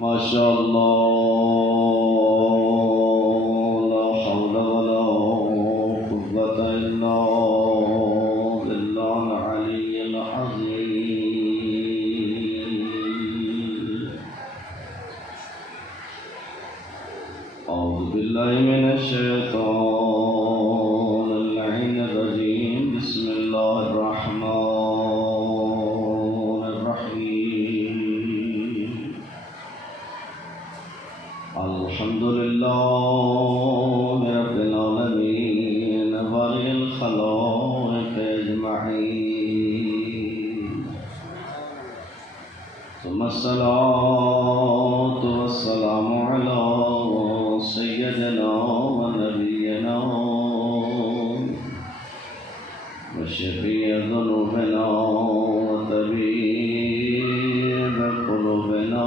ما شاء الله لا حول ولا قوة إلا بالله العلي العظيم. أعوذ بالله من الشيطان اللعين الرجيم. بسم الله الرحمن الرحيم. الحمد لله رب العالمين بارئ الخلائق أجمعين، ثم الصلاة والسلام على سيدنا ونبينا وشفيع ذنوبنا وطبيب قلوبنا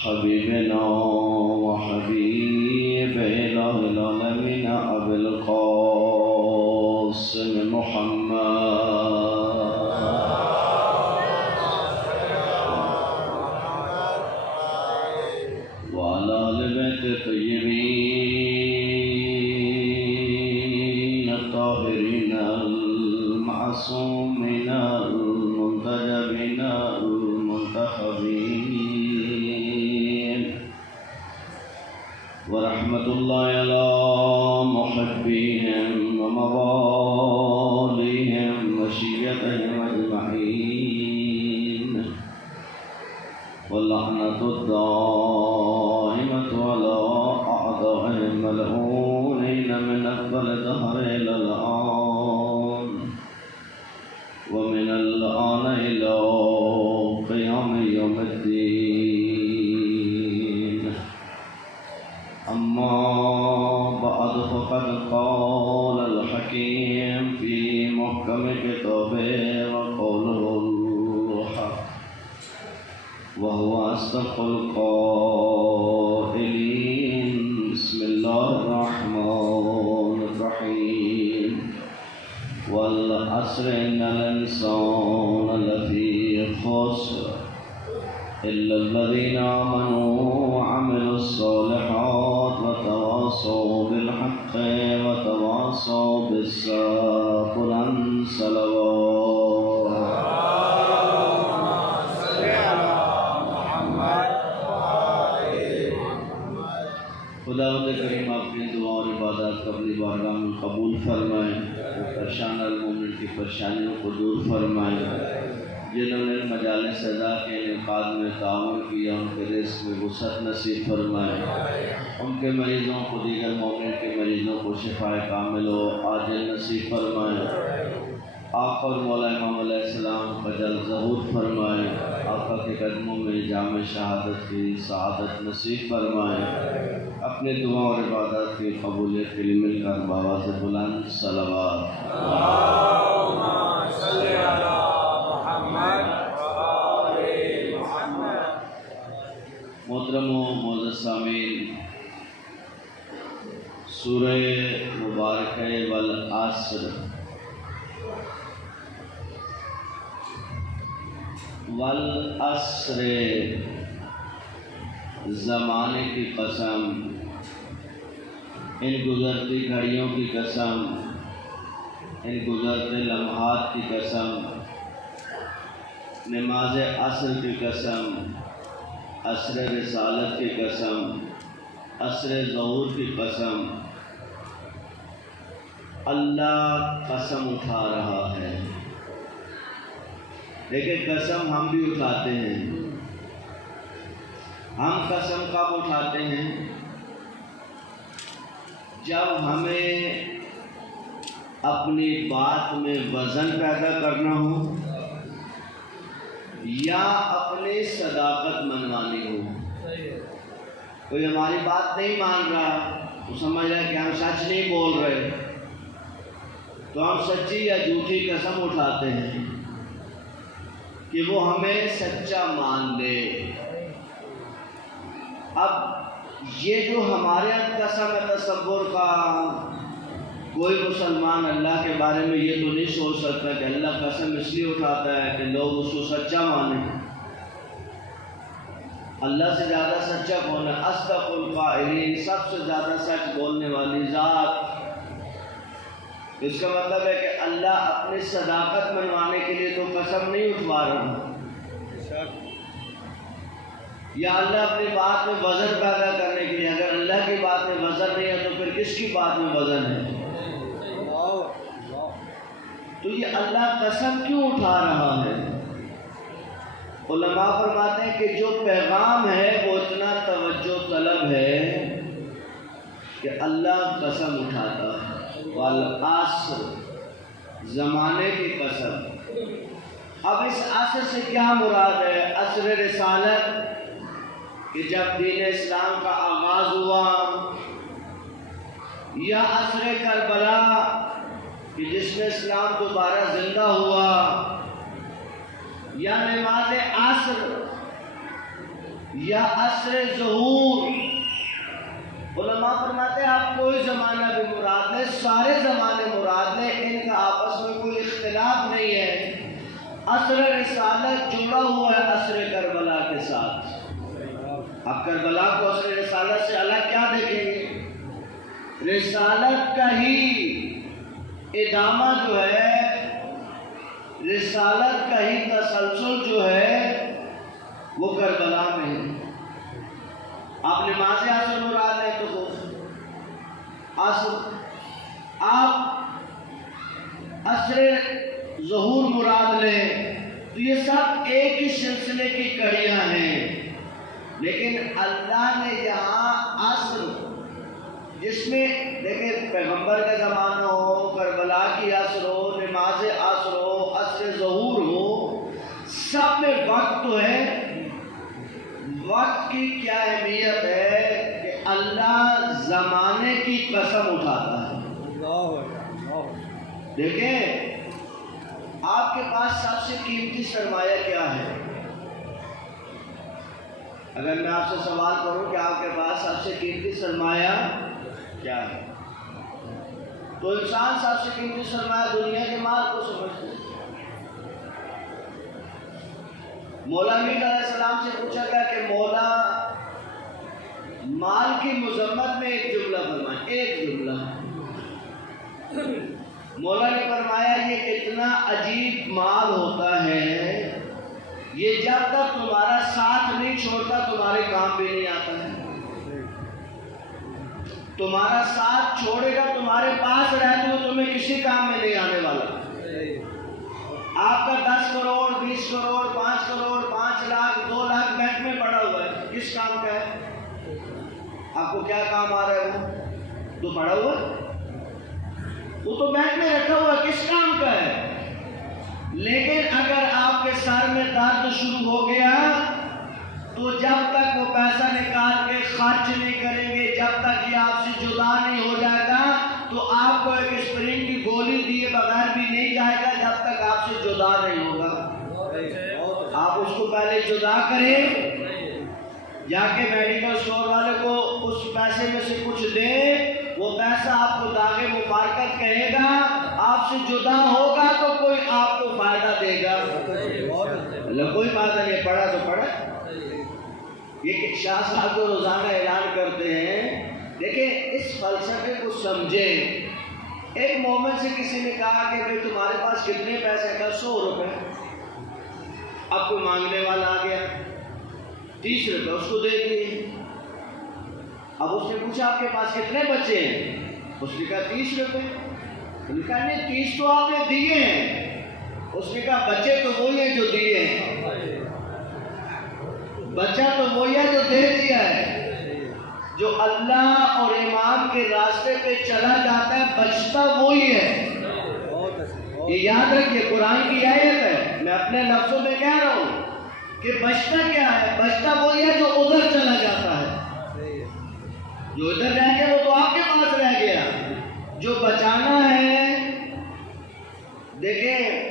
حبيبنا وحبيب إله العالمين أبي القاسم محمد وعلى آل بيت الطيبين الطاهرين المعصومين المنتجبين المنتخبين، ورحمة الله على محبيهم ومواليهم وشيعتهم أجمعين، واللعنة الدائمة على أعدائهم الملعونين من أكبر الدهر إلى الآن، ومن الآن إلى قيام يوم الدين. أما بعد، فقد قال الحكيم في محكم كتابه وقوله الحق، وهو أصدق القائلين. بسم الله الرحمن الرحيم. والعصر إن الإنسان لفي خسر إلا الذين آمنوا وعملوا الصالحات وتواصوا بالحق وتواصوا بالصبر. صلوات خداوند کریم اپنی دعا اور عبادات کو اپنی بارگاہ میں قبول فرمائے، پریشان المومن کی پریشانیوں کو دور فرمائے. جنہوں نے مجالس سزا کے انعقاد میں تعاون کیا، ان کے رزق میں وسعت نصیب فرمائے. ان کے مریضوں کو، دیگر مومن کے مریضوں کو شفاء کامل و عاجل نصیب فرمائے. آقا اور مولا امام علیہ السلام کا جلد ظہور فرمائے. آقا کے قدموں میں جامع شہادت کی سعادت نصیب فرمائے. اپنے دعا اور عبادات کی قبولیت کے لیے مل کر بآواز بلند صلوات. محترم و معزز سامعین، سورہ مبارکہ والعصر، والعصر زمانے کی قسم، ان گزرتی گھڑیوں کی قسم، ان گزرتے لمحات کی قسم، نماز عصر کی قسم، عصر رسالت کی قسم، عصر ظہور کی قسم. اللہ قسم اٹھا رہا ہے، لیکن قسم ہم بھی اٹھاتے ہیں. ہم قسم کب اٹھاتے ہیں؟ جب ہمیں اپنی بات میں وزن پیدا کرنا ہو یا اپنی صداقت منوانی ہو. کوئی ہماری بات نہیں مان رہا تو سمجھ رہا ہے کہ ہم سچ نہیں بول رہے، تو ہم سچی یا جھوٹی قسم اٹھاتے ہیں کہ وہ ہمیں سچا مان دے. اب یہ جو ہمارے قسم ہے تصور کا، کوئی مسلمان اللہ کے بارے میں یہ تو نہیں سوچ سکتا کہ اللہ قسم اس لیے اٹھاتا ہے کہ لوگ اس کو سچا مانیں. اللہ سے زیادہ سچا کون ہے؟ اصدق القائلین، سب سے زیادہ سچ بولنے والی ذات۔ اس کا مطلب ہے کہ اللہ اپنی صداقت منوانے کے لیے تو قسم نہیں اٹھوا رہا، یا اللہ اپنی بات میں وزن پیدا کرنے کے لیے۔ اگر اللہ کی بات میں وزن نہیں ہے تو پھر کس کی بات میں وزن ہے؟ تو یہ اللہ قسم کیوں اٹھا رہا ہے؟ علماء فرماتے ہیں کہ جو پیغام ہے وہ اتنا توجہ طلب ہے کہ اللہ قسم اٹھاتا ہے، والعصر، زمانے کی قسم۔ اب اس عصر سے کیا مراد ہے؟ عصر رسالت، کہ جب دین اسلام کا آغاز ہوا، یا عصر کربلا کہ جس میں اسلام دوبارہ زندہ ہوا، یا نماز عصر، یا عصر ظہور۔ علماء فرماتے ہیں آپ کوئی زمانہ بھی مراد لیں، سارے زمانے مراد لیں، ان کا آپس میں کوئی اختلاف نہیں ہے۔ عصر رسالت جڑا ہوا ہے عصر کربلا کے ساتھ۔ اب کربلا کو عصر رسالت سے الگ کیا دیکھیں گے؟ رسالت کا ہی ادامہ جو ہے، رسالت کا ہی تسلسل جو ہے وہ کربلا میں ہے۔ آپ نماز عصر مراد ہے تو عصر، آپ عصر ظہور مراد لیں تو یہ سب ایک ہی سلسلے کی کڑیاں ہیں۔ لیکن اللہ نے یہاں عصر، جس میں دیکھیں پیغمبر کا زمانہ ہو، کربلا کی عصر ہو، نماز عصر ہو، عصر ظہور ہو، سب میں وقت تو ہے۔ وقت کی کیا اہمیت ہے کہ اللہ زمانے کی قسم اٹھاتا ہے۔ دیکھیں آپ کے پاس سب سے قیمتی سرمایہ کیا ہے؟ اگر میں آپ سے سوال کروں کہ آپ کے پاس سب سے قیمتی سرمایہ کیا ہے، تو انسان سب سے قیمتی سرمایہ دنیا کے مال کو سمجھتے ہیں۔ مولا امین علیہ السلام سے پوچھا گیا کہ مولا مال کی مذمت میں ایک جملہ فرمائیں، ایک جملہ۔ مولا نے فرمایا یہ اتنا عجیب مال ہوتا ہے، یہ جب تک تمہارا ساتھ نہیں چھوڑتا تمہارے کام بھی نہیں آتا ہے۔ تمہارا ساتھ چھوڑے گا، تمہارے پاس رہتے ہو، تمہیں کسی کام میں نہیں آنے والا۔ آپ کا 10 کروڑ 20 کروڑ 5 کروڑ 5 لاکھ 2 لاکھ بینک میں پڑا ہوا ہے، کس کام کا ہے؟ آپ کو کیا کام آ رہا ہے؟ وہ تو پڑا ہوا، وہ تو بینک میں رکھا ہوا، کس کام کا ہے؟ لیکن اگر آپ کے سر میں درد شروع ہو گیا تو جب تک وہ پیسہ نکال کے خرچ نہیں کریں گے، جب تک یہ آپ سے جدا نہیں ہو جائے گا، تو آپ کو ایک اسپرین کی گولی دیے بغیر بھی نہیں جائے گا جب تک آپ سے جدا نہیں ہوگا۔ آپ اس کو پہلے جدا کریں، جا کے میڈیکل اسٹور والے کو اس پیسے میں سے کچھ دیں، وہ پیسہ آپ کو داغ مبارکت کہے گا، آپ سے جدا ہوگا تو کوئی آپ کو فائدہ دے گا، کوئی فائدہ نہیں۔ پڑھا تو پڑھا، یہ کہ شاہ صاحب کو روزانہ اعلان کرتے ہیں۔ دیکھیں اس فلسفے کو سمجھیں۔ ایک مومن سے کسی نے کہا کہ بھئی تمہارے پاس کتنے پیسے؟ کا 100 روپے۔ اب کوئی مانگنے والا آ گیا، 30 روپے اس کو دے دیے۔ اب اس نے پوچھا آپ کے پاس کتنے بچے ہیں؟ اس نے کہا 30 روپے۔ اس نے کہا نہیں 30 تو آپ نے دیے ہیں۔ اس نے کہا بچے تو وہی ہیں جو دیے ہیں، بچہ تو وہی ہے جو دے دیا ہے۔ جو اللہ اور امام کے راستے پہ چلا جاتا ہے بچتا وہی ہے۔ یہ یاد رکھیے، قرآن کی آیت ہے، میں اپنے لفظوں میں کہہ رہا ہوں کہ بچتا کیا ہے؟ بچتا وہی ہے جو ادھر چلا جاتا ہے۔ جو ادھر رہ گیا وہ تو آپ کے پاس رہ گیا۔ جو بچانا ہے، دیکھیں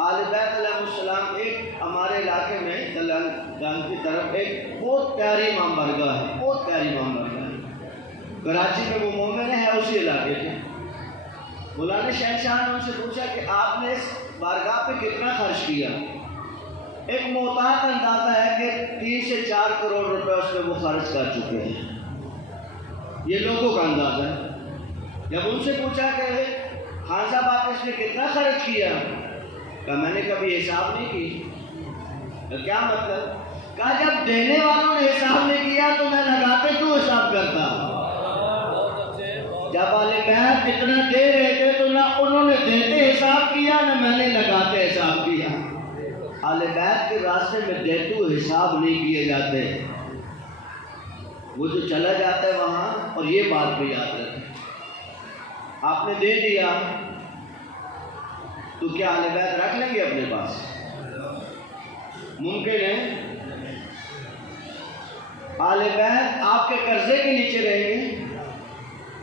آل بیت علیہ السلام ایک ہمارے علاقے میں گنج کی طرف ایک بہت پیاری امام بارگاہ ہے، بہت پیاری امام بارگاہ ہے، کراچی میں وہ مومن ہے اسی علاقے کے۔ مولانا شہنشاہ نے ان سے پوچھا کہ آپ نے اس بارگاہ پہ کتنا خرچ کیا؟ ایک محتاط اندازہ ہے کہ 3 سے 4 کروڑ روپے اس میں وہ خرچ کر چکے ہیں. یہ لوگوں کا اندازہ ہے. جب ان سے پوچھا کہ خان صاحب آپ اس نے کتنا خرچ کیا، کہا میں نے کبھی حساب نہیں کی. تو کیا مطلب؟ کہا جب دینے والوں نے حساب نہیں کیا تو میں لگاتے کیوں حساب کرتا. جب اہل بیت اتنا دے رہے تھے تو نہ انہوں نے دیتے حساب کیا نہ میں نے لگاتے حساب کیا. اہل بیت کے راستے میں دیتو حساب نہیں کیے جاتے. وہ جو چلا جاتا ہے وہاں، اور یہ بات بھی یاد رکھیں، آپ نے دے دیا تو کیا اہل بیت رکھ لیں گے اپنے پاس؟ ممکن ہے اہل بیت آپ کے قرضے کے نیچے رہیں گے.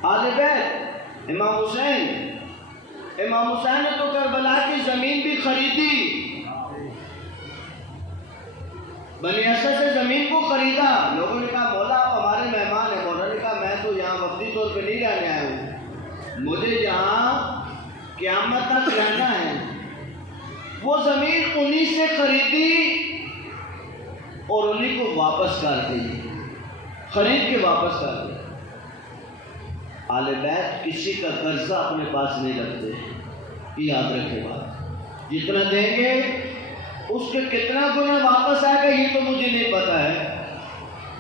اہل بیت امام حسین نے تو کربلا کی زمین بھی خریدی، بنی اسد سے زمین کو خریدا. لوگوں نے کہا مولا آپ ہمارے مہمان ہیں. مولا نے کہا میں تو یہاں وقتی طور پہ نہیں رہنے آیا ہوں، مجھے یہاں قیامت تک رہنا ہے. وہ زمین انہی سے خریدی اور انہی کو واپس کر دی، خرید کے واپس کر دی. اہل بیت کسی کا قرضہ اپنے پاس نہیں رکھتے. یاد رکھے بات، جتنا دیں گے اس کے کتنا گنا واپس آئے گا یہ تو مجھے نہیں پتا ہے،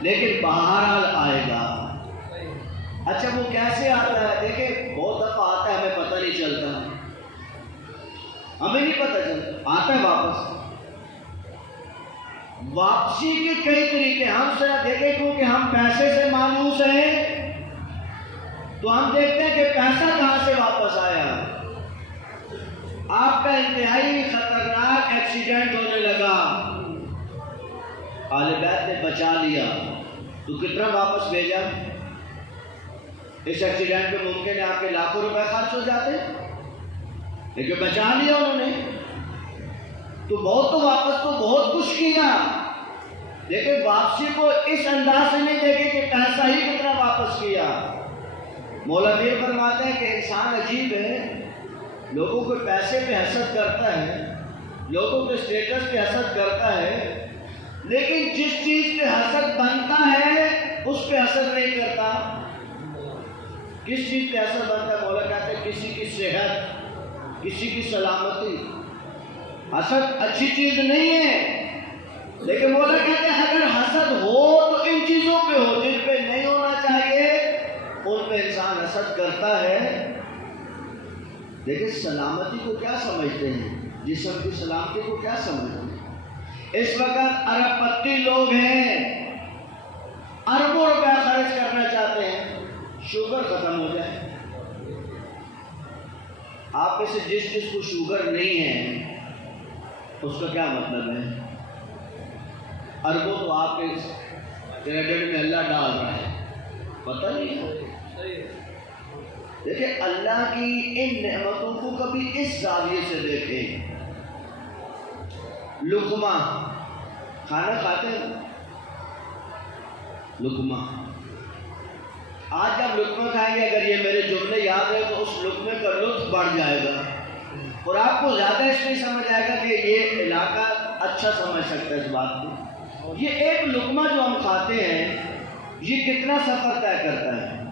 لیکن بہرحال آئے گا. اچھا وہ کیسے آتا ہے؟ دیکھیں بہت دفعہ آتا ہے ہمیں پتہ نہیں چلتا، ہمیں نہیں پتہ چلتا، آتا ہے واپس. واپسی کے کئی طریقے ہم سے دیکھیں، کیونکہ ہم پیسے سے مانوس ہیں تو ہم دیکھتے ہیں کہ پیسہ کہاں سے واپس آیا. آپ کا انتہائی خطرناک ایکسیڈنٹ ہونے لگا، اہل بیت نے بچا لیا تو کتنا واپس بھیجا؟ اس ایکسیڈنٹ میں ممکن ہے آپ کے لاکھوں روپے خرچ ہو جاتے، لیکن بچا لیا انہوں نے تو بہت تو واپس تو بہت کچھ کیا. لیکن واپسی کو اس انداز سے نہیں دیکھے کہ پیسہ ہی کتنا واپس کیا. مولا میر فرماتے ہیں کہ انسان عجیب ہے، لوگوں کو پیسے پہ حسد کرتا ہے، لوگوں کے اسٹیٹس پہ حسد کرتا ہے، لیکن جس چیز پہ حسد بنتا ہے اس پہ حسد نہیں کرتا. کس چیز پہ حسد بنتا ہے؟ مولا کہتے ہیں کسی کی صحت، کسی کی سلامتی. حسد اچھی چیز نہیں ہے، لیکن مولا کہتے ہیں اگر حسد ہو تو ان چیزوں پہ ہو جن پہ نہیں ہونا چاہیے، ان پہ انسان حسد کرتا ہے. لیکن سلامتی کو کیا سمجھتے ہیں؟ جسم کی سلامتی کو کیا سمجھتے ہیں؟ اس وقت ارب پتی لوگ ہیں، اربوں روپے خرچ کرنا چاہتے ہیں شوگر ختم ہو جائے. آپ میں سے جس کو شوگر نہیں ہے اس کا کیا مطلب ہے؟ اربوں تو آپ کے کریڈٹ میں اللہ ڈال رہا ہے، پتہ نہیں ہے. دیکھیں اللہ کی ان نعمتوں کو کبھی اس زاویے سے دیکھیں. لقمہ کھانا کھاتے ہیں، لقمہ. آج جب لقمہ کھائیں گے اگر یہ میرے جملے یاد ہے تو اس لقمے کا لطف بڑھ جائے گا اور آپ کو زیادہ اس لیے سمجھ آئے گا کہ یہ علاقہ اچھا سمجھ سکتا ہے اس بات کو. یہ ایک لقمہ جو ہم کھاتے ہیں یہ کتنا سفر طے کرتا ہے؟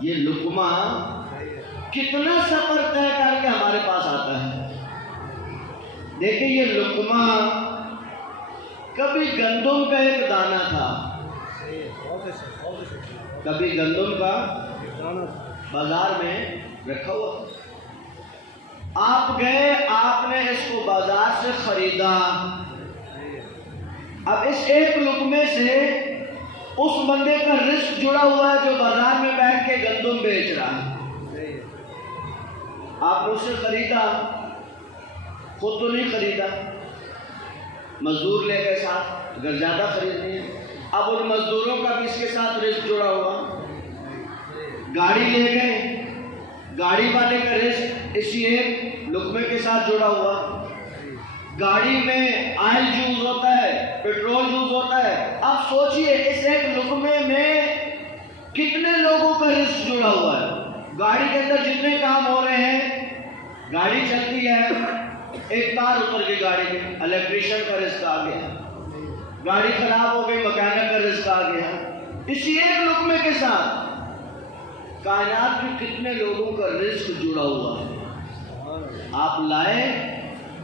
یہ لقمہ کتنا سفر طے کر کے ہمارے پاس آتا ہے. دیکھیں یہ لقمہ کبھی گندم کا ایک دانہ تھا، کبھی گندم کا بازار میں رکھا ہوا. آپ گئے، آپ نے اس کو بازار سے خریدا. اب اس ایک لقمے سے اس بندے کا رزق جڑا ہوا ہے جو بازار میں بیٹھ کے گندم بیچ رہا ہے. آپ نے اسے خریدا، خود تو نہیں خریدا، مزدور لے گئے ساتھ اگر زیادہ خریدنی ہے. اب ان مزدوروں کا بھی اس کے ساتھ رزق جڑا ہوا. گاڑی لے گئے، گاڑی والے کا رزق اسی ایک لقمے کے ساتھ جڑا ہوا. گاڑی میں آئل یوز ہوتا ہے، پیٹرول یوز ہوتا ہے. اب سوچئے اس ایک لقمے میں کتنے لوگوں کا رزق جڑا ہوا ہے. گاڑی کے اندر جتنے کام ہو رہے ہیں، گاڑی چلتی ہے، ایک تار اتر گئی گاڑی میں، الیکٹریشین کا رزق آ گیا، گاڑی خراب ہو گئی، مکینک کا رزق آ گیا۔ اسی ایک لقمے کے ساتھ کائنات میں کتنے لوگوں کا رزق جڑا ہوا ہے۔ آپ لائے،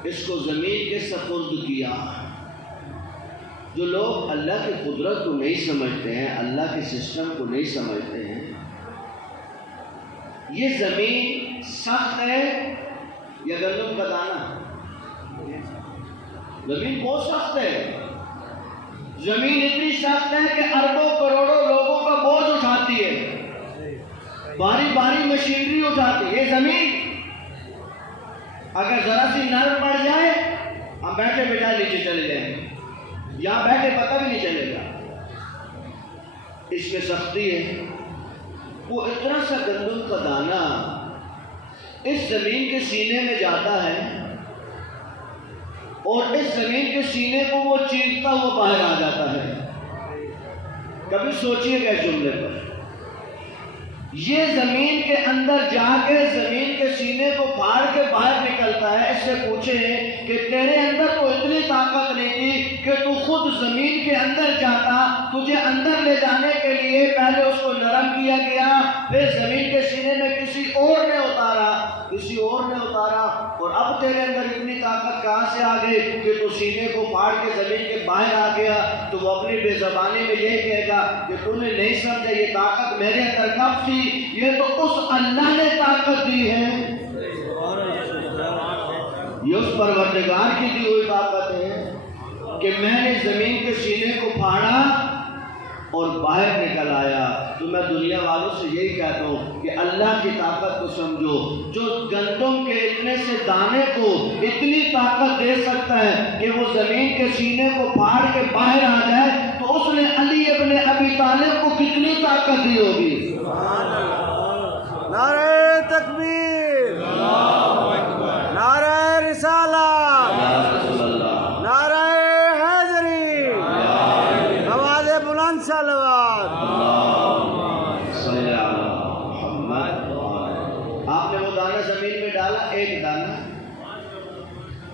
اس کو زمین کے سپرد کیا۔ جو لوگ اللہ کی قدرت کو نہیں سمجھتے ہیں، اللہ کے سسٹم کو نہیں سمجھتے ہیں، یہ زمین سخت ہے یا گندم کا دانہ؟ زمین بہت سخت ہے۔ زمین اتنی سخت ہے کہ اربوں کروڑوں لوگوں کا بوجھ اٹھاتی ہے، باری باری مشینری اٹھاتی ہے۔ یہ زمین اگر ذرا سی نرم پڑ جائے، ہم بیٹھے بٹھائے نیچے چلے جائیں، یہاں بیٹھے پتہ بھی نہیں چلے گا، اس میں سختی ہے۔ وہ اتنا سا گندم کا دانہ اس زمین کے سینے میں جاتا ہے اور اس زمین کے سینے کو وہ چیرتا ہوا باہر آ جاتا ہے۔ کبھی سوچئے گا اس جملے پر، یہ زمین کے اندر جا کے زمین کے سینے کو پھاڑ کے باہر نکلتا ہے۔ اس سے پوچھیں کہ تیرے اندر تو اتنی طاقت نہیں تھی کہ تو خود زمین کے اندر جاتا، تجھے اندر لے جانے کے لیے پہلے اس کو نرم کیا گیا، پھر زمین کے سینے میں کسی اور نے اتارا اور اب تیرے اندر اتنی طاقت کہاں سے آ گئی کہ تو سینے کو پھاڑ کے زمین کے باہر آ گیا؟ تو وہ اپنی بے زبانی میں یہ کہے گا کہ تو نے نہیں سمجھا یہ طاقت میرے اندر کب تھی؟ یہ تو اس اللہ نے طاقت دی ہے، یہ اس پروردگار کی دی ہوئی طاقت ہے کہ میں نے زمین کے سینے کو پھاڑا اور باہر نکل آیا۔ تو میں دنیا والوں سے یہی کہتا ہوں کہ اللہ کی طاقت کو سمجھو۔ جو گندم کے اتنے سے دانے کو اتنی طاقت دے سکتا ہے کہ وہ زمین کے سینے کو پھاڑ کے باہر آ جائے، تو اس نے علی ابن ابی طالب کو کتنی طاقت دی ہوگی؟ نعرہ تکبیر، نعرہ رسالت، نعرہ حیدری، آواز بلند صلوات۔ آپ نے وہ دانہ زمین میں ڈالا، ایک دانہ،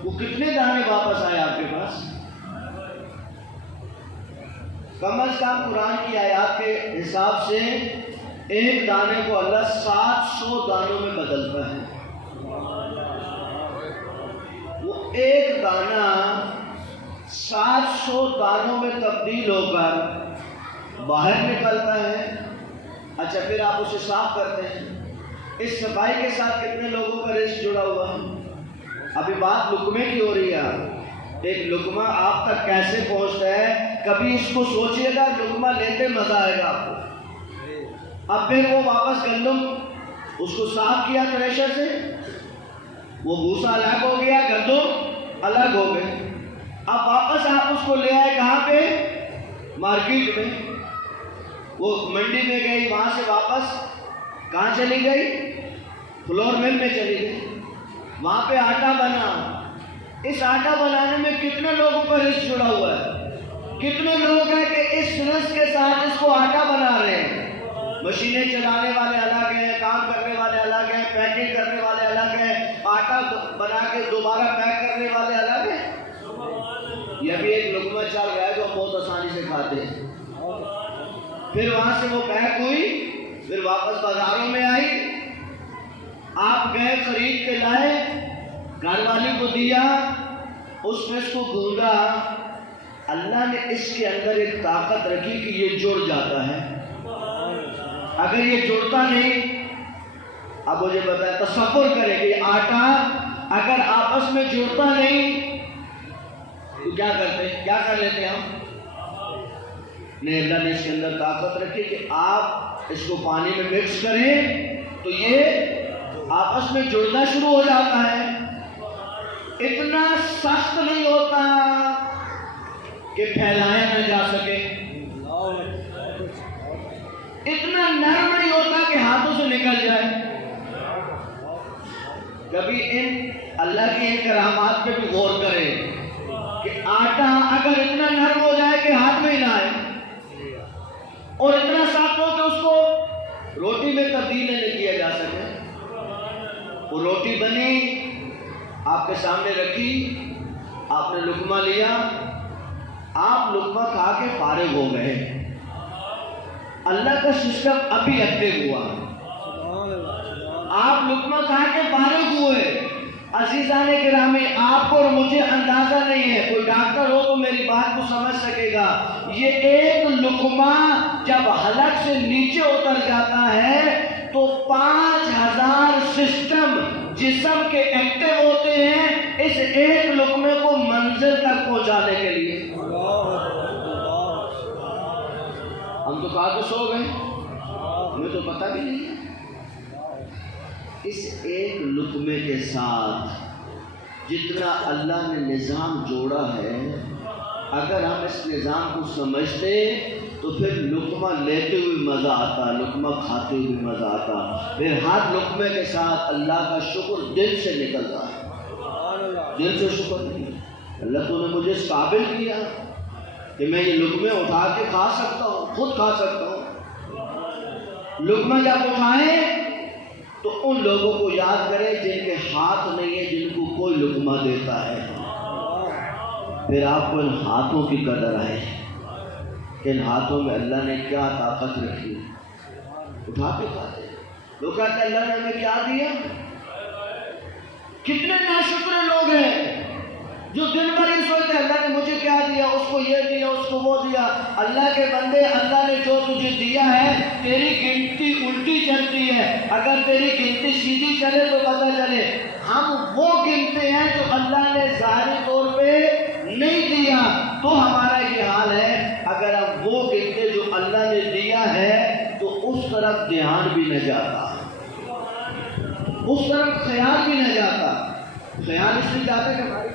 وہ کتنے دانے واپس آئے آپ کے پاس؟ کم از کم قرآن کی آیات کے حساب سے ایک دانے کو اللہ 700 دانوں میں بدلتا ہے۔ وہ ایک دانہ 700 دانوں میں تبدیل ہو کر باہر نکلتا ہے۔ اچھا، پھر آپ اسے صاف کرتے ہیں۔ اس صفائی کے ساتھ کتنے لوگوں کا رزق جڑا ہوا ہے؟ ابھی بات لقمے کی ہو رہی ہے۔ ایک لقمہ آپ تک کیسے پہنچتا ہے، کبھی اس کو سوچئے گا۔ لقمہ لیتے مزہ آئے گا آپ کو۔ اب پھر وہ واپس گندم اس کو صاف کیا تھریشر سے، وہ بھوسا الگ ہو گیا، گندم الگ ہو گئے۔ اب واپس آپ اس کو لے آئے کہاں پہ؟ مارکیٹ میں۔ وہ منڈی میں گئی، وہاں سے واپس کہاں چلی گئی؟ فلور مل میں چلی گئی، وہاں پہ آٹا بنا۔ اس آٹا بنانے میں کتنے لوگوں کا رزق جڑا ہوا ہے؟ کتنے لوگ ہیں کہ اس رزق کے ساتھ اس کو آٹا بنا رہے ہیں؟ مشینیں چلانے والے الگ ہیں، کام کرنے والے الگ ہیں، پیکنگ کرنے والے الگ ہیں، آٹا بنا کے دوبارہ پیک کرنے والے الگ ہیں۔ یہ بھی ایک لقمہ چل رہا ہے جو ہم بہت آسانی سے کھاتے ہیں۔ پھر وہاں سے وہ پیک ہوئی، پھر واپس بازاروں میں آئی، آپ گئے خرید کے لائے، گھر والی کو دیا، اس نے اس کو گوندا۔ اللہ نے اس کے اندر ایک طاقت رکھی کہ یہ جڑ جاتا ہے۔ اگر یہ جڑتا نہیں، اب مجھے بتائیں، تصور کریں کہ آٹا اگر آپس میں جڑتا نہیں تو کیا کرتے ہیں؟ کیا کر لیتے ہیں ہم؟ نہیں، اللہ نے اس کے اندر طاقت رکھی کہ آپ اس کو پانی میں مکس کریں تو یہ آپس میں جڑنا شروع ہو جاتا ہے۔ اتنا سخت نہیں ہوتا کہ پھیلایا نہ جا سکے، اتنا نرم نہیں ہوتا کہ ہاتھوں سے نکل جائے۔ کبھی ان اللہ کی ان کرامات پہ بھی غور کریں کہ آٹا اگر اتنا نرم ہو جائے کہ ہاتھ میں ہی نہ آئے، اور اتنا سخت ہو کہ اس کو روٹی میں تبدیل نہیں کیا جا سکے، وہ روٹی بنی، آپ کے سامنے رکھی، آپ نے لقمہ لیا، آپ لقمہ کھا کے فارغ ہو گئے، اللہ کا سسٹم ابھی ایکٹیو ہوا، آپ لقمہ کھا کے فارغ ہوئے۔ عزیزان گرامی، آپ کو اور مجھے اندازہ نہیں ہے، کوئی ڈاکٹر ہو تو میری بات کو سمجھ سکے گا، یہ ایک لقمہ جب حلق سے نیچے اتر جاتا ہے تو 5000 سسٹم جسم کے ایکٹیو ہوتے ہیں اس ایک لقمے کو منزل تک پہنچانے کے لیے۔ ہم تو کہا کے سو گئے، ہمیں تو پتہ بھی نہیں ہے۔ اس ایک لقمے کے ساتھ جتنا اللہ نے نظام جوڑا ہے، اگر ہم اس نظام کو سمجھتے تو پھر لقمہ لیتے ہوئے مزہ آتا، لقمہ کھاتے ہوئے مزہ آتا، پھر ہر لقمے کے ساتھ اللہ کا شکر دل سے نکلتا ہے۔ دل سے شکر نہیں، اللہ تو نے مجھے اس قابل کیا کہ میں یہ لقمے اٹھا کے کھا سکتا ہوں، خود کھا سکتا ہوں۔ لقمہ جب اٹھائیں تو ان لوگوں کو یاد کریں جن کے ہاتھ نہیں ہے، جن کو کوئی لقمہ دیتا ہے، پھر آپ کو ان ہاتھوں کی قدر آئے کہ ان ہاتھوں میں اللہ نے کیا طاقت رکھی، اٹھا کے کھاتے۔ لوگ کہتے ہیں اللہ نے ہمیں کیا دیا؟ کتنے ناشکر لوگ ہیں جو دن بھر ہی سوچتے اللہ نے مجھے کیا دیا، اس کو یہ دیا، اس کو وہ دیا۔ اللہ کے بندے، اللہ نے جو تجھے دیا ہے تیری گنتی الٹی چلتی ہے، اگر تیری گنتی سیدھی چلے تو پتہ چلے ہم وہ گنتے ہیں جو اللہ نے ظاہری طور پہ نہیں دیا، تو ہمارا یہ حال ہے۔ اگر ہم وہ گنتے جو اللہ نے دیا ہے تو اس طرف دھیان بھی نہ جاتا، اس طرف خیال بھی نہ جاتا۔ خیال اس لیے جاتا کہ ہماری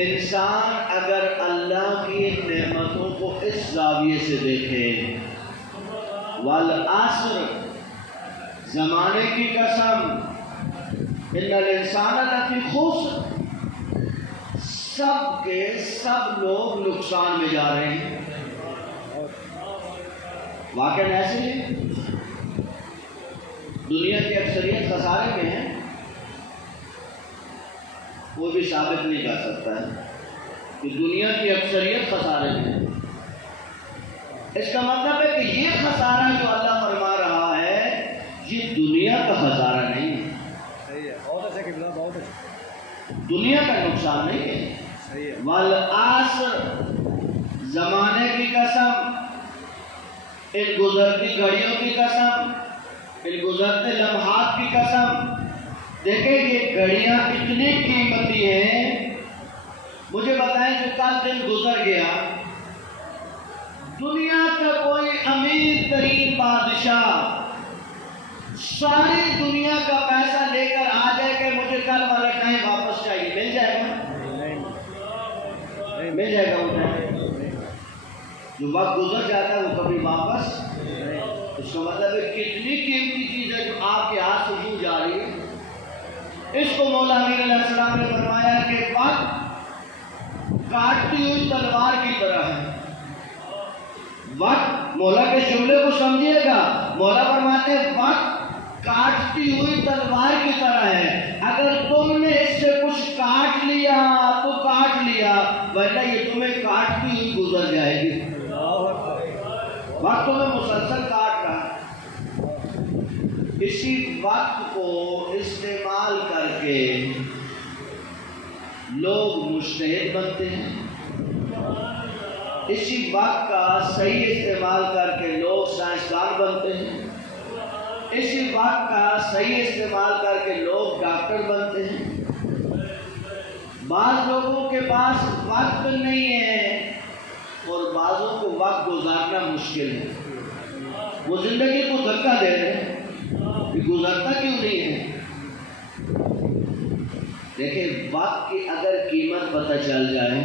انسان اگر اللہ کی نعمتوں کو اس زاویے سے دیکھے، والعصر، زمانے کی قسم، ان الانسان لفی خسر، سب کے سب لوگ نقصان میں جا رہے ہیں۔ واقعی ایسے ہیں، دنیا کی اکثریت خسارے میں ہے، وہ بھی ثابت نہیں کر سکتا ہے کہ دنیا کی اکثریت خسارے میں ہے۔ اس کا مطلب ہے کہ یہ خسارہ جو اللہ فرما رہا ہے یہ دنیا کا خسارہ نہیں ہے، دنیا کا نقصان نہیں ہے۔ والعصر، زمانے کی قسم، ان گزرتی گھڑیوں کی قسم، ان گزرتے لمحات کی قسم۔ دیکھیں یہ گھڑیاں اتنی قیمتی ہیں، مجھے بتائیں کہ کل دن گزر گیا، دنیا کا کوئی امیر ترین بادشاہ ساری دنیا کا پیسہ لے کر آ جائے کہ مجھے کل والا ٹائم واپس چاہیے، مل جائے گا؟ مل جائے گا وہ ٹائم؟ جو وقت گزر جاتا ہے وہ کبھی واپس، اس کا مطلب ہے کتنی قیمتی چیز ہے جو آپ کے ہاتھ سے یوں جا رہی ہے۔ اس کو مولا امیر علیہ السلام نے فرمایا کہ وقت کاٹتی ہوئی تلوار کی طرح ہے۔ وقت، مولا کے جملے کو سمجھیے گا، مولا فرماتے ہیں وقت کاٹتی ہوئی تلوار کی طرح ہے، اگر تم نے اس سے کچھ کاٹ لیا تو کاٹ لیا، ورنہ یہ تمہیں کاٹتی ہوئی گزر جائے گی۔ وقت تمہیں مسلسل کاٹ رہا ہے۔ اسی وقت کو استعمال کر کے لوگ مجتہد بنتے ہیں، اسی وقت کا صحیح استعمال کر کے لوگ سائنسدان بنتے ہیں، اسی وقت کا صحیح استعمال کر کے لوگ ڈاکٹر بنتے ہیں۔ بعض لوگوں کے پاس وقت نہیں ہے اور بعضوں کو وقت گزارنا مشکل ہے، وہ زندگی کو دھکا دے رہے ہیں کہ گزرتا کیوں نہیں ہے۔ دیکھیں وقت کی اگر قیمت پتہ چل جائے،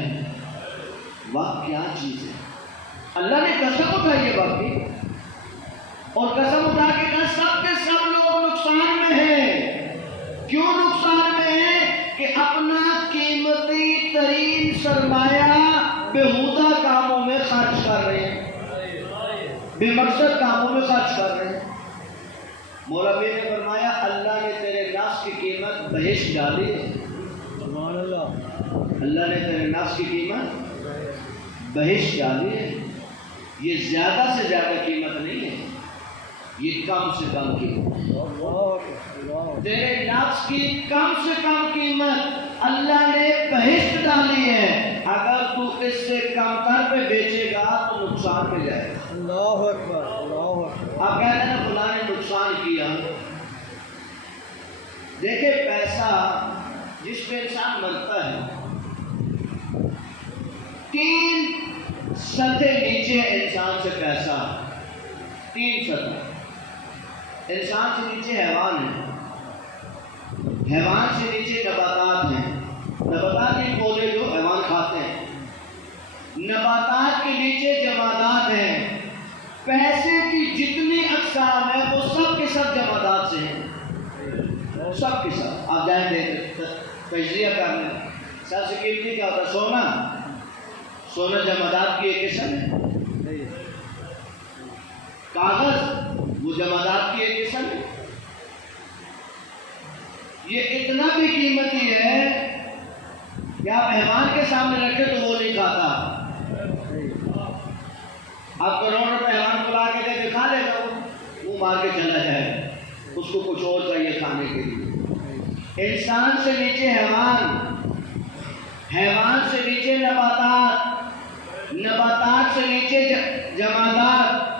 وقت کیا چیز ہے. اللہ نے قسم اٹھائی ہے وقت کی، اور قسم اٹھا کے کہا سب کے سب لوگ نقصان میں ہیں. کیوں نقصان میں ہیں؟ کہ اپنا قیمتی ترین سرمایہ بیہودہ کاموں میں خرچ کر رہے ہیں، بے مقصد کاموں میں خرچ کر رہے ہیں. مولوی نے فرمایا اللہ نے تیرے نفس کی قیمت بہشت ڈالی ہے. سبحان اللہ. اللہ نے تیرے نفس کی قیمت بہشت ڈالی ہے. یہ زیادہ سے زیادہ قیمت نہیں ہے، یہ کم سے کم قیمت. تیرے نفس کی کم سے کم قیمت اللہ نے بہشت ڈالی ہے. اگر تو اس سے کم تر پہ بیچے گا تو نقصان میں جائے گا. اللہ اکبر، اللہ اکبر. آپ کہتے ہیں نا فلاں نے نقصان کیا. دیکھیں پیسہ جس پہ انسان مرتا ہے، 3 سطح نیچے انسان سے پیسہ، 3 سطح. انسان سے نیچے حیوان ہے، حیوان سے نیچے نباتات ہیں. نباتات کے پودے جو حیوان کھاتے ہیں. نباتات کے نیچے جمادات ہیں. پیسے کی جتنی اقسام ہیں وہ سب کے سب جمادات سے ہیں، سب کے سب. آپ جائیں دیکھ تجزیہ کرنے. سب سے قیمتی کیا ہوتا ہے؟ سونا. سونا جمادات کی ایک قسم ہے. کاغذ وہ جمادات کی ایک قسم ہے. یہ اتنا بھی قیمتی ہے کہ آپ مہمان کے سامنے رکھے تو وہ نہیں کھاتا. آپ کروڑ روپے مہمان کو لا کے دے کے کھا لے گا، وہ مار کے چلا جائے، اس کو کچھ اور چاہیے کھانے کے لیے. انسان سے نیچے حیوان، حیوان سے نیچے نباتات، نباتات سے نیچے جمادات.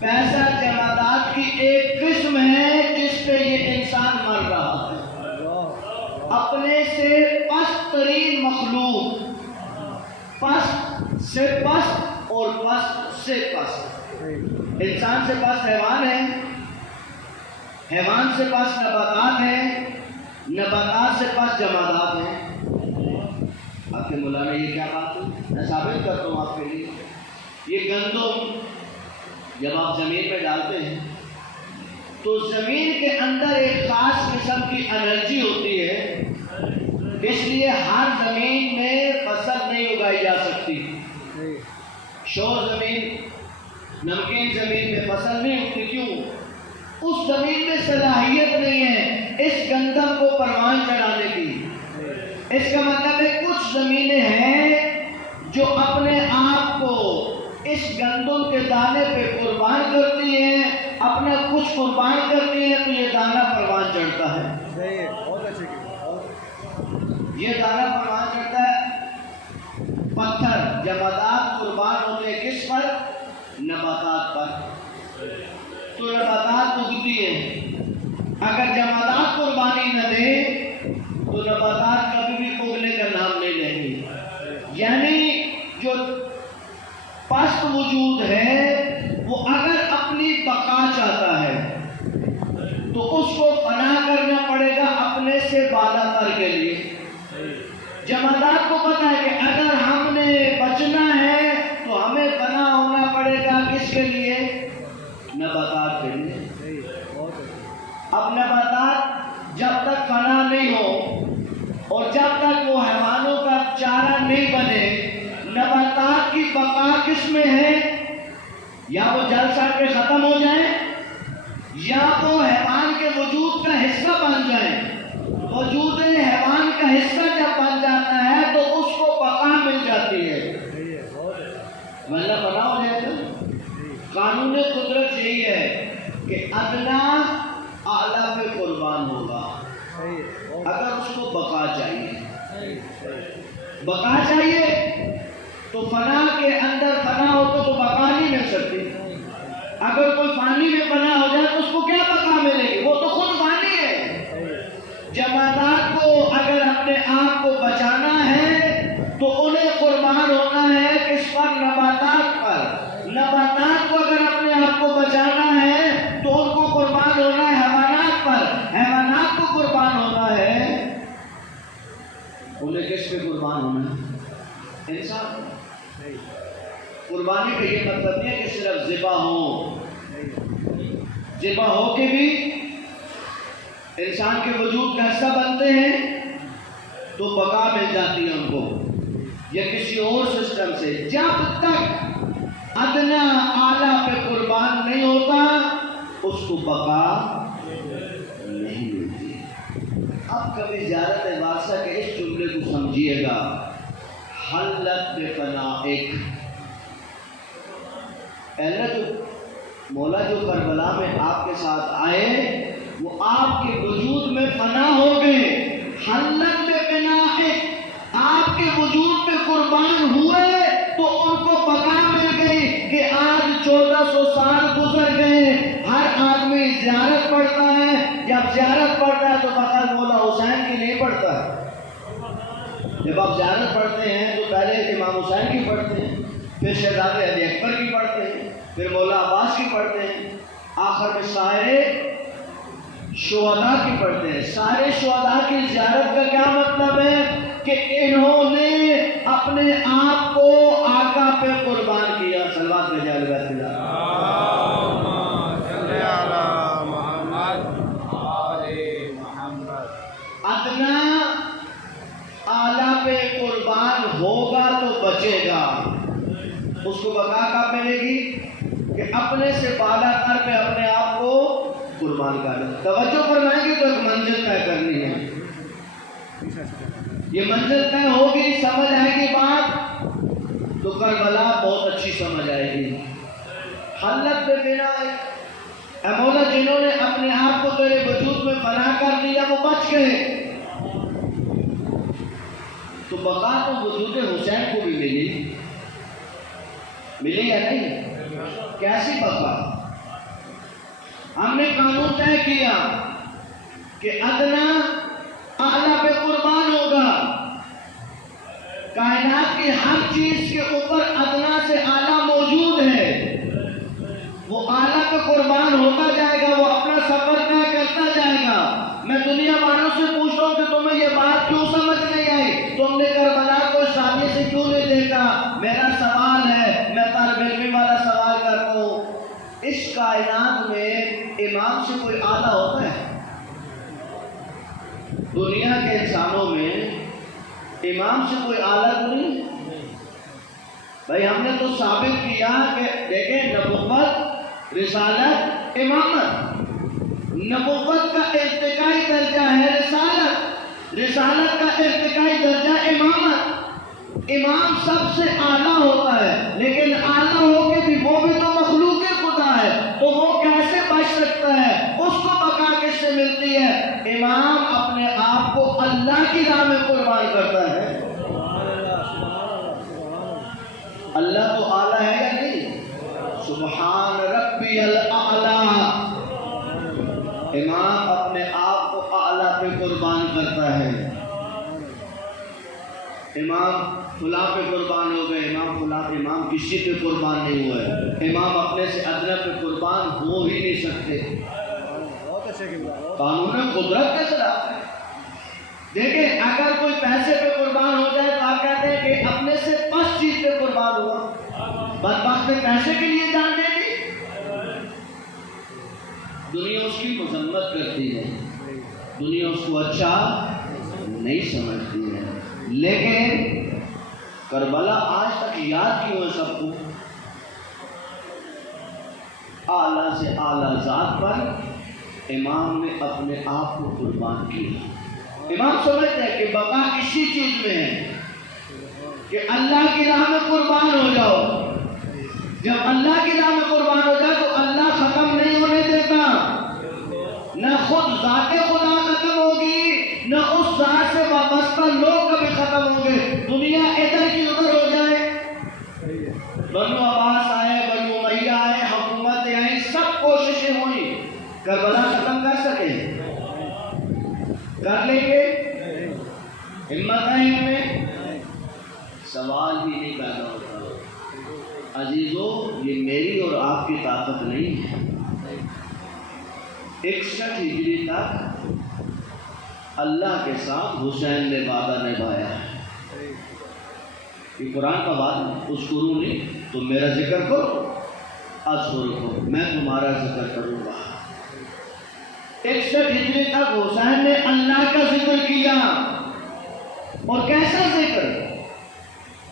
پیسہ جمادات کی ایک قسم ہے جس پہ یہ انسان مر رہا ہے. اپنے سے پست ترین مخلوق، پست سے پست اور پست سے پست. انسان سے پست حیوان ہے، حیوان سے پست نباتات ہیں، نباتات سے پست جمادات ہیں. آپ کے مولانا یہ کیا بات ہے؟ میں ثابت کرتا ہوں آپ کے لیے. یہ گندم جب آپ زمین پہ ڈالتے ہیں تو زمین کے اندر ایک خاص قسم کی انرجی ہوتی ہے، اس لیے ہر زمین میں فصل نہیں اگائی جا سکتی. شور زمین، نمکین زمین میں فصل نہیں اگتی. کیوں؟ اس زمین میں صلاحیت نہیں ہے اس گندم کو پروان چڑھانے کی. اس کا مطلب ہے کچھ زمینیں ہیں جو اپنے آپ کو اس گندم کے دانے پہ قربان کرتی ہیں، اپنا کچھ قربان کرتی ہیں تو یہ دانہ پروان چڑھتا ہے. یہ دانہ پروان چڑھتا ہے. پتھر جمادات قربان ہوتے ہیں کس پر؟ نباتات پر. تو نباتات اگتی ہیں. اگر جمادات قربانی نہ دے تو نباتات کبھی بھی اگنے کا نام نہیں لیں گے. یعنی جو پست وجود ہے وہ اگر اپنی بقا چاہتا ہے تو اس کو فنا کرنا پڑے گا اپنے سے بالا تر کے لیے. جمادات کو پتا ہے کہ اگر ہم نے بچنا ہے تو ہمیں فنا ہونا پڑے گا کس کے لیے؟ نباتات کے لیے. اب نباتات جب تک فنا نہیں ہو اور جب تک وہ حیوانوں کا چارہ نہیں بنے، نباتات کی بقا کس میں ہے؟ یا وہ جل سڑ کے ختم ہو جائیں یا وہ حیوان کے وجود کا حصہ بن جائیں. وجود حیوان کا حصہ جب بن جاتا ہے تو اس کو بقا مل جاتی ہے، ورنہ فنا ہو جائے گا. قانون قدرت یہی ہے کہ ادنا اعلیٰ پہ قربان ہوگا اگر اس کو بقا چاہیے. بقا چاہیے تو فنا کے اندر فنا ہو تو بقا نہیں مل سکتی. اگر کوئی فانی میں فنا ہو جائے تو اس کو کیا بقا ملے گی؟ وہ تو خود فانی ہے. جمادات کو اگر اپنے آپ کو بچانا ہے تو انہیں قربان ہونا ہے کس پر؟ نباتات پر. نباتات کو اگر اپنے آپ کو بچانا ہے تو ان کو قربان ہونا ہے حیوانات پر. حیوانات کو قربان ہونا ہے پھر کس پہ قربان ہونا ہے؟ انسان۔ قربانی کا یہ مطلب نہیں ہے کہ صرف ذبح ہو، ذبح ہو کے بھی انسان کے وجود کا حصہ بنتے ہیں تو بقا مل جاتی ہے ان کو، یا کسی اور سسٹم سے۔ جب تک ادنا اعلیٰ پہ قربان نہیں ہوتا اس کو بقا نہیں ملتی۔ اب کبھی زیارت بادشاہ کے اس جملے کو سمجھیے گا، حلت بفنائک، پہلے جو مولا جو کربلا میں آپ کے ساتھ آئے وہ آپ کے وجود میں فنا ہو گئے۔ حلت بفنائک، آپ کے وجود میں قربان ہوئے تو ان کو بقا مل گئی کہ آج 1400 سال گزر گئے، ہر آدمی زیارت پڑھتا ہے، جب زیارت پڑھتا ہے تو فقط مولا حسین کی نہیں پڑھتا ہے۔ جب آپ زیارت پڑھتے ہیں تو پہلے امام حسین کی پڑھتے ہیں، پھر شہزادے علی اکبر کی پڑھتے ہیں، پھر مولا عباس کی پڑھتے ہیں، آخر میں سارے شہداء کی پڑھتے ہیں۔ سارے شہداء کی زیارت کا کیا مطلب ہے کہ انہوں نے اپنے آپ کو آقا پہ قربان کیا۔ صلوات بھیجے آل بیت اللہ۔ ادنا اعلیٰ پہ قربان ہوگا تو بچے گا، اس کو بقا کب ملے گی کہ اپنے سے بالا تر پہ اپنے آپ کو قربان کر دیں۔ توجہ فرمائیں گے تو ایک منزل طے کرنی ہے، یہ منزل طے ہوگی، سمجھ آئے گی بات تو کربلا بہت اچھی سمجھ آئے گی۔ حلت بفنائک، اے مولا جنہوں نے اپنے آپ کو تیرے وجود میں فنا کر دیا وہ بچ گئے، تو بقا تو وجود حسین کو بھی ملی یا نہیں؟ کیسی بقا؟ ہم نے قانون طے کیا کہ ادنا اعلیٰ پہ قربان ہوگا، کائنات کی ہر چیز کے اوپر ادنا سے اعلیٰ موجود ہے، وہ اعلیٰ پہ قربان ہوتا جائے گا، وہ اپنا سفر طے کرتا جائے گا۔ میں دنیا والوں سے پوچھتا ہوں کہ تمہیں یہ بات کیوں سمجھ نہیں آئی، تم نے کربلا کو شادی سے کیوں نہیں دیکھا؟ میرا سوال ہے، میں طالب علم والا سوال کرتا ہوں، اس کائنات میں امام سے کوئی اعلیٰ ہوتا ہے؟ دنیا کے انسانوں میں امام سے کوئی اعلیٰ تو نہیں؟ بھائی ہم نے تو ثابت کیا کہ دیکھیں نبوت، رسالت، امامت، نبوت کا ارتقائی درجہ ہے رسالت، رسالت کا ارتقائی درجہ امامت، امام سب سے اعلیٰ ہوتا ہے، لیکن اعلیٰ ہو کے بھی وہ بھی تو مخلوق خدا ہے، تو وہ کیسے بچ سکتا ہے؟ اس کو بقا کس سے ملتی ہے؟ امام اپنے آپ کو اللہ کی راہ میں قربان کرتا ہے۔ اللہ تو اعلیٰ ہے یا نہیں؟ سبحان ربی الاعلیٰ، امام اپنے آپ کو اعلیٰ پہ قربان کرتا ہے۔ امام فلاں پہ قربان ہو گئے، امام فلاں، امام کسی پہ قربان نہیں ہوئے، امام اپنے سے ادنا پہ قربان ہو ہی نہیں سکتے۔ قانون قدرت کے خلاف ہے۔ دیکھیں اگر کوئی پیسے پہ قربان ہو جائے تو آپ کہتے ہیں کہ اپنے سے پس چیز پہ قربان ہوا، بدبخت نے پیسے کے لیے جان دے دی۔ دنیا اس کی مذمت کرتی ہے، دنیا اس کو اچھا نہیں سمجھتی ہے، لیکن کربلا آج تک یاد کیوں ہے سب کو؟ اعلیٰ سے اعلیٰ ذات پر امام نے اپنے آپ کو قربان کیا۔ امام سمجھتے ہیں کہ بقا اسی چیز میں ہے کہ اللہ کی راہ میں قربان ہو جاؤ۔ جب اللہ کی راہ میں قربان ہو جائے تو اللہ ختم نہیں ہونے دیتا، نہ خود ذات خدا ختم ہوگی، نہ اس ذات سے وابستہ لوگ کبھی ختم ہوں گے۔ دنیا ادھر کی ادھر ہو جائے، بنو عباس آئے، بنو امیہ آئے، حکومتیں آئیں، سب کوششیں ہوئی، کربلا ختم کر سکے؟ کر لیں گے؟ ہمت ہے ان میں؟ سوال ہی نہیں پیدا ہوتا۔ عزیزو یہ میری اور آپ کی طاقت نہیں ہے۔ 61 ہجری تک اللہ کے ساتھ حسین نے وعدہ نبھایا ہے۔ یہ قرآن کا بات ہے، اذکرونی، تم میرا ذکر کرو، اذکرکم، میں تمہارا ذکر کروں گا۔ 61 ہجری تک حسین نے اللہ کا ذکر کیا، اور کیسا ذکر،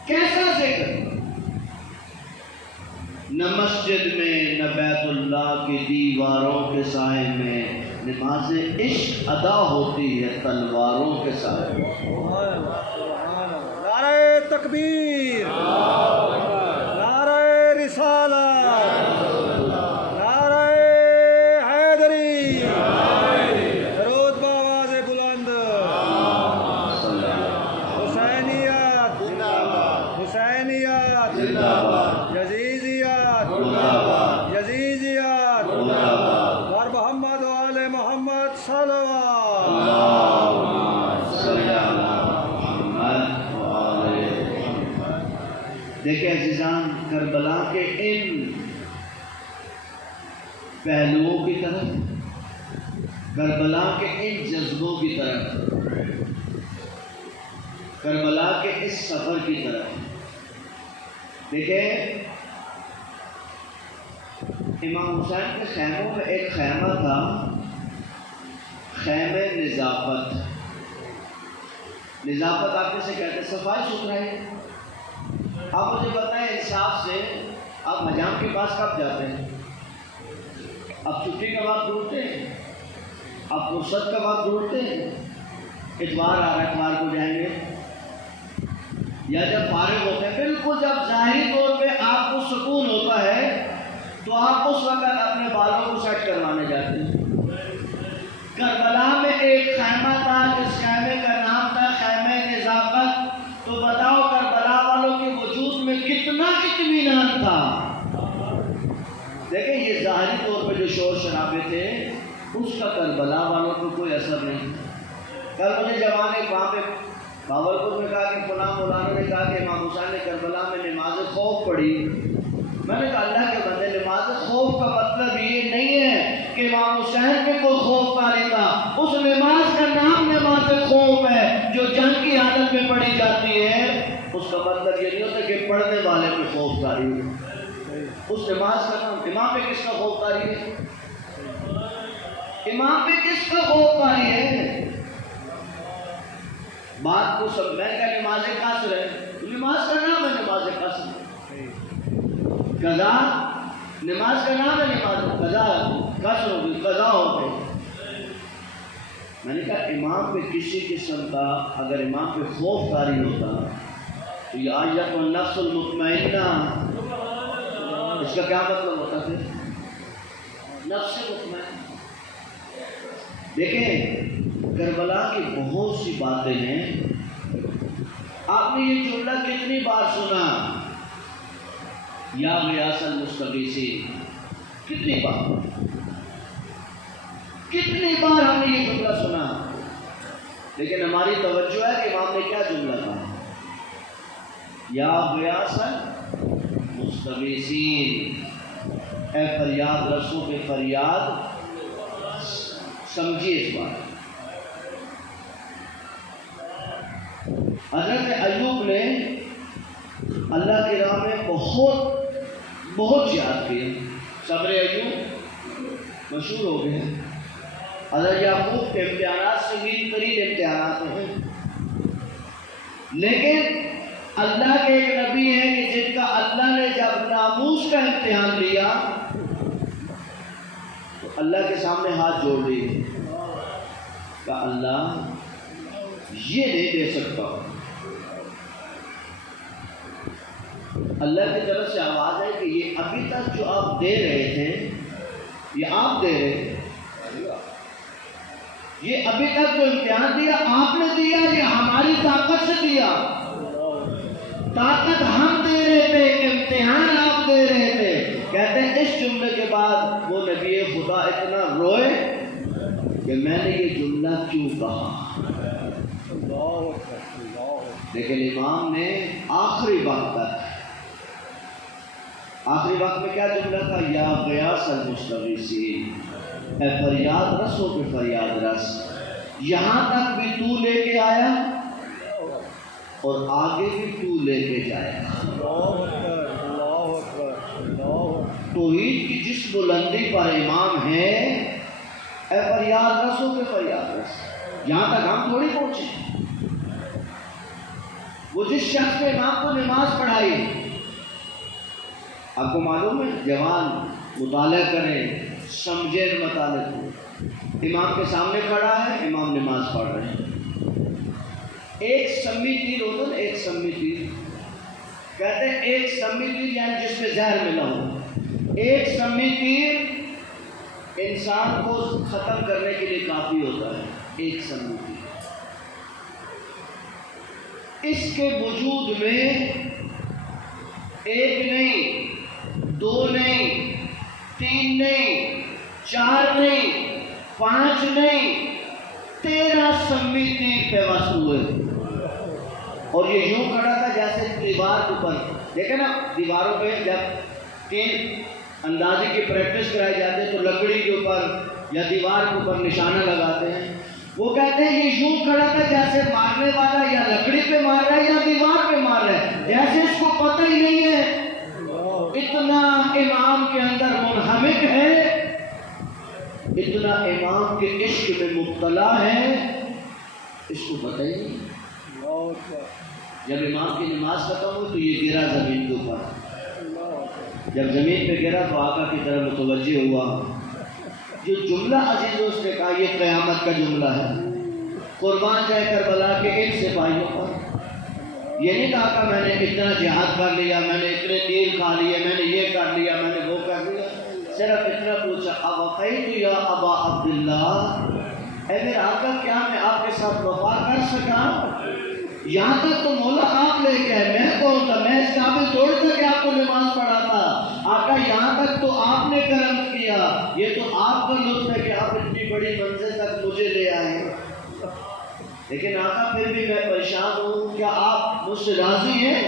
کیسا ذکر، نہ مسجد میں نہ بیت اللہ کی دیواروں کے سائے میں نماز عشق ادا ہوتی ہے تلواروں کے سائے میں۔ سبحان اللہ، سبحان اللہ۔ نعرہ تکبیر، نعرہ رسالت، نعرہ حیدری، درود بآواز بلند، حسینیت حسینیت، یزیدیت یزیدیت، اور محمد و آل محمد صلوات۔ دیکھیں عزیزان، کربلا کے ان پہلوؤں کی طرف، کربلا کے ان جذبوں کی طرف، کربلا کے اس سفر کی طرف دیکھیں، امام حسین کے خیموں میں ایک خیمہ تھا، خیمہ نظافت۔ نظافت آپ کیسے کہتے ہیں؟ صفائی ستھرائی۔ آپ مجھے بتائیں انصاف سے، آپ حجام کے پاس کب جاتے ہیں؟ آپ چھٹی کا وقت ڈھونڈتے ہیں؟ آپ فرصت کا وقت ڈھونڈتے ہیں؟ اتوار آ رہا ہے، اتوار کو جائیں گے، یا جب فارغ ہوتے ہیں، بالکل جب ظاہری طور پہ آپ کو سکون ہوتا ہے تو آپ اس وقت اپنے بالوں کو سیٹ کروانے جاتے ہیں۔ کربلا میں ایک خیمہ تھا جس خیمے کا نام تھا خیمہ نظافت۔ تو بتاؤ کربلا والوں کے وجود میں کتنا اطمینان تھا۔ دیکھیں یہ ظاہری طور پہ جو شور شرابے تھے اس کا کربلا والوں کو کوئی اثر نہیں۔ کل مجھے جوان ایک وہاں پہ باولپور میں کہا کہ فلاں مولانا نے کہا کہ امام حسین نے کربلا میں نماز خوف پڑھی۔ میں نے کہا اللہ کے بندے، نماز خوف کا مطلب یہ نہیں ہے کہ امام حسین میں کوئی خوف کاری تھا، اس نماز کا نام نماز خوف ہے جو جنگ کی حالت میں پڑھی جاتی ہے۔ اس کا مطلب یہ نہیں ہوتا کہ پڑھنے والے پہ خوف کاری ہے۔ اس نماز کا نام، امام پہ کس کا خوف کاری ہے؟ امام پہ کس کا خوف کاری ہے؟ بات کو سب، میں کہا نماز قصر ہے، نماز کا نام ہے نماز قصر۔ قضا نماز کا نام ہے، نماز قضا قصر ہوگی، قضا ہوگی۔ میں نے کہا امام پہ کسی قسم کا اگر امام پہ خوف کاری ہوتا تو یہ آیت النفس المطمئنہ، اس کا کیا مطلب ہوتا پھر؟ نفس مطمئنہ۔ دیکھیں کربلا کی بہت سی باتیں ہیں۔ آپ نے یہ جملہ کتنی بار سنا؟ یا غیاث المستغیثین، کتنی بار ہم نے یہ جملہ سنا؟ لیکن ہماری توجہ ہے کہ امام نے کیا جملہ کہا؟ یا غیاث المستغیثین، اے فریاد رسوں کے فریاد۔ سمجھیے اس بات، حضرت ایوب نے اللہ کی راہ میں بہت جہاد کیا۔ صبر ایوب مشہور ہو گئے۔ حضرت یعقوب کے امتحانات سے بھی ترین امتحانات ہیں، لیکن اللہ کے ایک نبی ہیں کہ جن کا اللہ نے جب ناموس کا امتحان لیا تو اللہ کے سامنے ہاتھ جوڑ دیے کہ اللہ یہ نہیں دے سکتا۔ اللہ کی طرف سے آواز ہے کہ یہ ابھی تک جو آپ دے رہے تھے، یہ آپ دے رہے، یہ ابھی تک جو امتحان دیا آپ نے دیا، یہ ہماری طاقت سے دیا۔ طاقت ہم دے رہے تھے، امتحان آپ دے رہے تھے۔ کہتے ہیں اس جملے کے بعد وہ نبی خدا اتنا روئے کہ میں نے یہ جملہ کیوں کہا۔ لیکن امام نے آخری وقت میں کیا جملہ تھا؟ یا غیاث المستغیثین، اے فریاد رسوں کے فریاد رس۔ یہاں تک بھی تو لے کے آیا، اور آگے بھی تو لے کے جائے گا۔ اللہ اکبر، اللہ اکبر، اللہ اکبر۔ توحید کی جس بلندی پر امام ہے، اے فریاد رسو کے فریاد رس، یہاں تک ہم تھوڑی پہنچے۔ وہ جس شخص نے امام کو نماز پڑھائی، آپ کو معلوم ہے جوان مطالعہ کریں، سمجھیں مطالعہ کو، امام کے سامنے کھڑا ہے، امام نماز پڑھ رہے ہیں، ایک سمی تیر ہوتا ہے، ایک سمی تیر کہتے ہیں، ایک سمی تیر یعنی جس میں زہر ملا ہو، ایک سمی تیر انسان کو ختم کرنے کے لیے کافی ہوتا ہے، ایک سمی تیر۔ اس کے وجود میں ایک نہیں، دو نہیں، تین نہیں، چار نہیں، پانچ نہیں، 13 سمی تیر پیوست ہوئے، اور یہ یوں کھڑا تھا جیسے دیوار کے اوپر، دیکھیں نا دیواروں پہ جب تین اندازے کی پریکٹس کرائی جاتی ہے تو لکڑی کے اوپر یا دیوار کے اوپر نشانہ لگاتے ہیں، وہ کہتے ہیں یہ یوں کھڑا تھا جیسے مارنے والا یا لکڑی پہ مار رہا ہے یا دیوار پہ مار رہا ہے، جیسے اس کو پتہ ہی نہیں ہے، اتنا امام کے اندر منہمک ہے، اتنا امام کے عشق میں مبتلا ہے، اس کو پتہ ہی نہیں۔ جب امام کی نماز ختم ہو تو یہ گرا زمین کے اوپر، جب زمین پہ گرا تو آقا کی طرف متوجہ ہوا، جو جملہ عزیزوں اس نے کہا یہ قیامت کا جملہ ہے، قربان جائے کربلا کے ان سپاہیوں پر، یہ نہیں کہا کہ میں نے اتنا جہاد کر لیا، میں نے اتنے تیر کھا لیے، میں نے یہ کر لیا، میں نے وہ کر لیا، صرف اتنا پوچھا اوفیت یا ابا عبداللہ، اے میرے آقا کیا میں آپ کے ساتھ وفا کر سکا؟ یہاں تک تو مولا آپ لے کے آئے، میں کون تھا، میں اس قابل تھوڑی تھا کہ آپ کو نماز پڑھاتا، آقا یہاں تک تو آپ نے کرم کیا، یہ تو آپ کا لطف ہے کہ آپ اتنی بڑی منزل تک مجھے لے آئے، لیکن آقا پھر بھی میں پریشان ہوں، کیا آپ مجھ سے راضی ہیں؟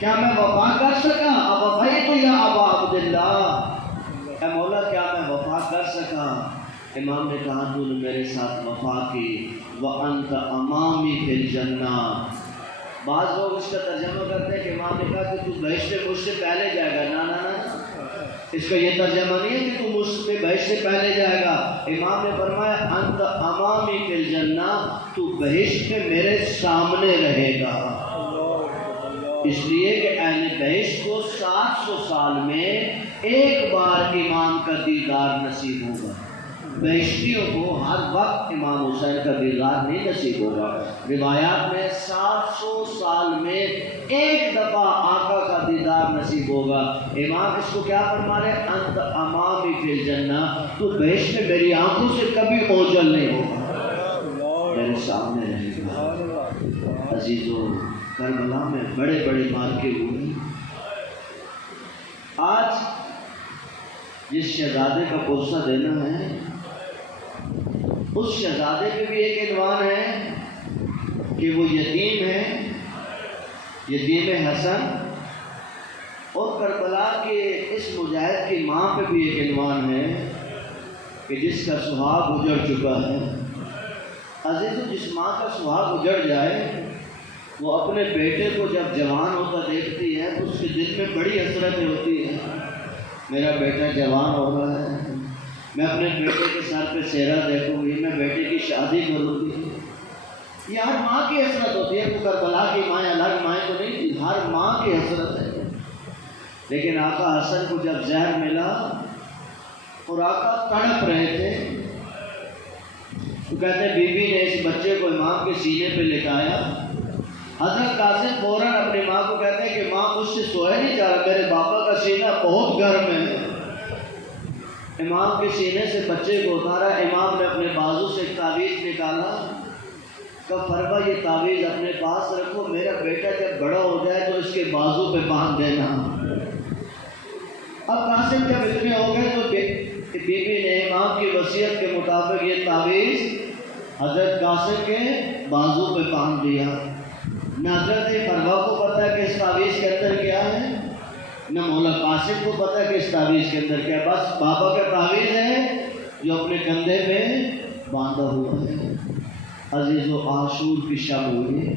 کیا میں وفا کر سکا؟ اوفیت یا ابا عبداللہ، اے مولا کیا میں وفا کر سکا؟ امام نے کہا تو نے میرے ساتھ وفا کی، وَأَنْتَ أَمَامِي فِي الْجَنَّةِ۔ بعض لوگ اس کا ترجمہ کرتے ہیں کہ امام نے کہا کہ تو بہشت سے مجھ سے پہلے جائے گا، نا نا نا، اس کا یہ ترجمہ نہیں ہے کہ تو مجھ سے بہشت سے پہلے جائے گا، امام نے فرمایا أَنْتَ أَمَامِي فِي الْجَنَّةِ، تو بہشت میں میرے سامنے رہے گا، اس لیے کہ اہل بہشت کو 700 سال میں ایک بار امام کا دیدار نصیب ہوگا، بہشتیوں کو ہر وقت امام حسین کا دیدار نہیں نصیب ہوگا، روایات میں 700 سال میں ایک دفعہ آقا کا دیدار نصیب ہوگا۔ امام اس کو کیا فرما رہے؟ انت امامی فی الجنہ، تو بہشت میں میری آنکھوں سے کبھی اوجھل نہیں ہوگا، میرے سامنے رہے گا۔ عزیزوں، کربلا میں بڑے بڑے مارکے ہوئے، آج جس شہزادے کا قرصہ دینا ہے اس شہزادے پہ بھی ایک عنوان ہے کہ وہ یتیم ہے، یتیم حسن، اور کربلا کے اس مجاہد کی ماں پہ بھی ایک عنوان ہے کہ جس کا سہاگ اجڑ چکا ہے۔ عزیزو، جس ماں کا سہاگ اجڑ جائے وہ اپنے بیٹے کو جب جوان ہوتا دیکھتی ہے تو اس کے دل میں بڑی حسرتیں ہوتی ہیں، میرا بیٹا جوان ہو رہا ہے، میں اپنے بیٹے کے سر پہ سہرا دیکھوں گی، میں بیٹے کی شادی کروں گی، یہ ہر ماں کی حسرت ہوتی ہے، تو کربلا کی مائیں الگ مائیں تو نہیں تھی، ہر ماں کی حسرت ہے۔ لیکن آقا حسن کو جب زہر ملا اور آقا تڑپ رہے تھے تو کہتے ہیں بی بی نے اس بچے کو امام کے سینے پہ لٹایا، حضرت قاسم فوراً اپنی ماں کو کہتے ہیں کہ ماں مجھ سے سویا نہیں جا رہا، میرے باپا کا سینہ بہت گرم ہے۔ امام کے سینے سے بچے کو اتارا، امام نے اپنے بازو سے ایک تعویذ نکالا، کہا فرما یہ تعویذ اپنے پاس رکھو، میرا بیٹا جب بڑا ہو جائے تو اس کے بازو پہ باندھ دینا۔ اب قاسم جب اتنے ہو گئے تو بی بی نے امام کی وصیت کے مطابق یہ تعویذ حضرت قاسم کے بازو پہ باندھ دیا۔ نہ حضرت فروا کو پتہ ہے کہ اس تعویذ کے اندر کیا ہے، نہ مولا قاسم کو پتہ ہے کہ اس تعویذ کے اندر کیا ہے، بس بابا کا تعویذ ہے جو اپنے کندھے پہ باندھا ہوا ہے۔ عزیز و عاشور کی شب ہوئی،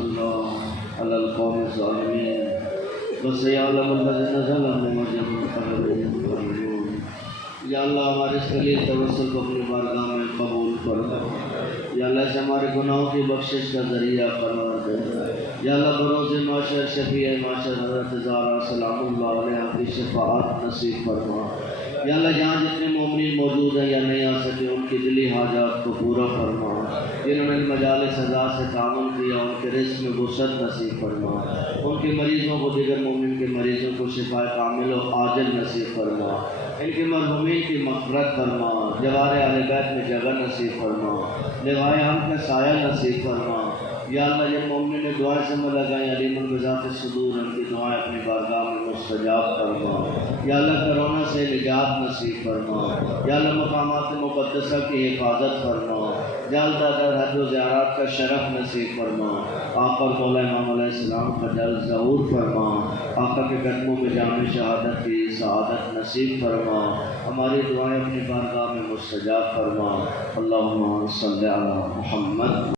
الله على القوم الظالمين وسيعلم الذين ظلموا ما يعملون. یا اللہ ہمارے اس قلیل توسل کو اپنی بارگاہ میں قبول فرما. یا اللہ اسے ہمارے گناہوں کی بخشش کا ذریعہ قرار دے. یا اللہ بروز معاشر شفیع معاشر حضرت زہرا سلام اللہ علیہ کی شفاعت نصیب فرما. یا اللہ جہاں جتنے مومنین موجود ہیں یا نہیں آ سکے ان کی دلی حاجات کو پورا فرما. جنہوں نے مجالس ازا سے تعاون کیا ان کے رزق میں وسعت نصیب فرما. ان کے مریضوں کو دیگر مومن کے مریضوں کو شفا کامل و عاجل نصیب فرما. ان کے مرحومین کی مغفرت فرما. جوار اہل بیت میں جگہ نصیب فرما. لوائے ہم کا سایہ نصیب فرما. یا اللہ جن مومنین نے دعائیں سے میں لگائیں علیم بذات صدور ان کی دعائیں اپنی بارگاہ میں مستجاب فرما. یا اللہ کرونا سے نجات نصیب فرما. یا اللہ مقامات مقدسہ کی حفاظت فرما. یا اللہ در حج و زیارات کا شرف نصیب فرما. آقا مولا امام علیہ السلام کا جلد ظہور فرما. آقا کے قدموں میں جامع شہادت کی سعادت نصیب فرما. ہماری دعائیں اپنی بارگاہ میں مستجاب فرما. اللہم صلی علی محمد.